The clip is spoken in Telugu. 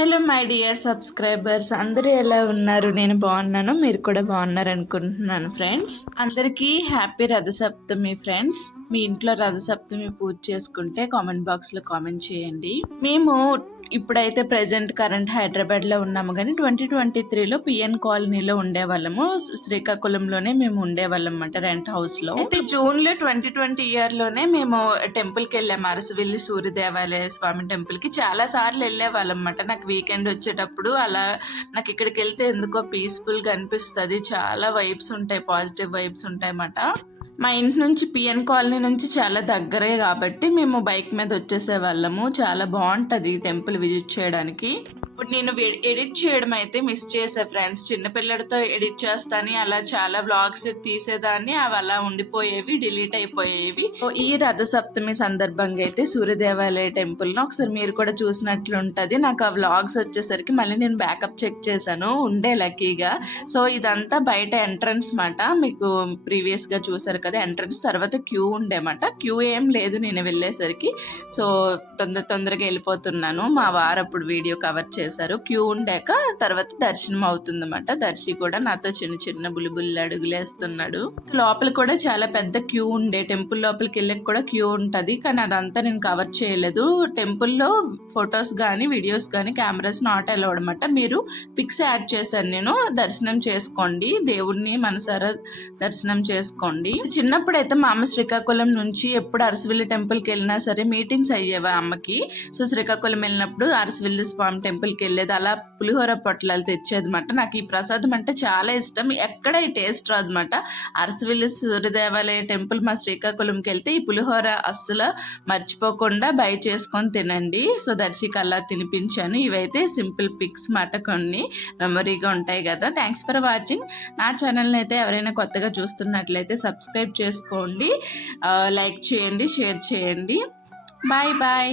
హలో మై డియర్ సబ్స్క్రైబర్స్ అందరూ ఎలా ఉన్నారు? నేను బాగున్నాను మీరు కూడా బాగున్నారు అనుకుంటున్నాను ఫ్రెండ్స్. అందరికీ హ్యాపీ రథసప్తమి ఫ్రెండ్స్. మీ ఇంట్లో రథసప్తమి పూజ చేసుకుంటే కామెంట్ బాక్స్లో కామెంట్ చేయండి. మేము ఇప్పుడైతే ప్రజెంట్ కరెంట్ హైదరాబాద్లో ఉన్నాము. కానీ ట్వంటీ ట్వంటీ త్రీలో పిఎన్ కాలనీలో ఉండేవాళ్ళము. శ్రీకాకుళంలోనే మేము ఉండేవాళ్ళం అనమాట రెంట్ హౌస్లో. అయితే జూన్లో ట్వంటీ ట్వంటీ ఇయర్లోనే మేము టెంపుల్కి వెళ్ళాము. అరసవెల్లి సూర్య దేవాలయ స్వామి టెంపుల్కి. చాలా సార్లు వెళ్ళేవాళ్ళం అనమాట నాకు వీకెండ్ వచ్చేటప్పుడు అలా నాకు ఇక్కడికి వెళ్తే ఎందుకో పీస్ఫుల్గా అనిపిస్తుంది. చాలా వైబ్స్ ఉంటాయి పాజిటివ్ వైబ్స్ ఉంటాయి అన్నమాట మా ఇంటి నుంచి పిఎన్ కాలనీ నుంచి చాలా దగ్గరే కాబట్టి మేము బైక్ మీద వచ్చేసే వాళ్ళము. చాలా బాగుంటుంది టెంపుల్ విజిట్ చేయడానికి. ఇప్పుడు నేను ఎడిట్ చేయడం అయితే మిస్ చేసా ఫ్రెండ్స్ చిన్నపిల్లడితో ఎడిట్ చేస్తాను అలా చాలా బ్లాగ్స్ తీసేదాన్ని అవి అలా ఉండిపోయేవి డిలీట్ అయిపోయేవి. సో ఈ రథ సప్తమి సందర్భంగా అయితే సూర్యదేవాలయ టెంపుల్ను ఒకసారి మీరు కూడా చూసినట్లు ఉంటది. నాకు ఆ వ్లాగ్స్ వచ్చేసరికి మళ్ళీ నేను బ్యాకప్ చెక్ చేశాను ఉండే లక్కీగా సో ఇదంతా బయట ఎంట్రన్స్ మాట. మీకు ప్రీవియస్గా చూసారు కదా ఎంట్రన్స్ తర్వాత క్యూ ఉండేమాట క్యూ ఏం లేదు నేను వెళ్ళేసరికి. సో తొందర తొందరగా వెళ్ళిపోతున్నాను. మా వారు అప్పుడు వీడియో కవర్ చేశారు. క్యూ ఉండాక తర్వాత దర్శనం అవుతుందన్నమాట దర్శి కూడా నాతో చిన్న చిన్న బుల్లిబుల్లి అడుగులు వేస్తున్నాడు లోపల కూడా చాలా పెద్ద క్యూ ఉండే. టెంపుల్ లోపలికి వెళ్ళక కూడా క్యూ ఉంటది. కానీ అదంతా నేను కవర్ చేయలేదు. టెంపుల్లో ఫొటోస్ కానీ వీడియోస్ కానీ కెమెరాస్ నాట్ అలౌడ్ అనమాట మీరు పిక్స్ యాడ్ చేశాను నేను. దర్శనం చేసుకోండి. దేవుడిని మనసారా దర్శనం చేసుకోండి. చిన్నప్పుడు అయితే మా అమ్మ శ్రీకాకుళం నుంచి ఎప్పుడు అరసవిల్లి టెంపుల్కి వెళ్ళినా సరే మీటింగ్స్ అయ్యేవా అమ్మకి. సో శ్రీకాకుళం వెళ్ళినప్పుడు అరసవిల్లి స్వామి టెంపుల్కి వెళ్ళేది అలా పులిహోర పొట్లాలు తెచ్చేది అనమాట నాకు ఈ ప్రసాదం అంటే చాలా ఇష్టం. ఎక్కడ ఈ టేస్ట్ రాదు అనమాట అరసవల్లి సూర్యదేవాలయ టెంపుల్ మా శ్రీకాకుళంకి వెళ్తే ఈ పులిహోర అస్సలు మర్చిపోకుండా బై చేసుకొని తినండి. సో దర్శిక అలా తినిపించాను. ఇవైతే సింపుల్ పిక్స్ మాట కొన్ని. మెమరీగా ఉంటాయి కదా. Thanks for watching. నా ఛానల్ని అయితే ఎవరైనా కొత్తగా చూస్తున్నట్లయితే సబ్స్క్రైబ్ చేసుకోండి. లైక్ చేయండి షేర్ చేయండి. Bye bye.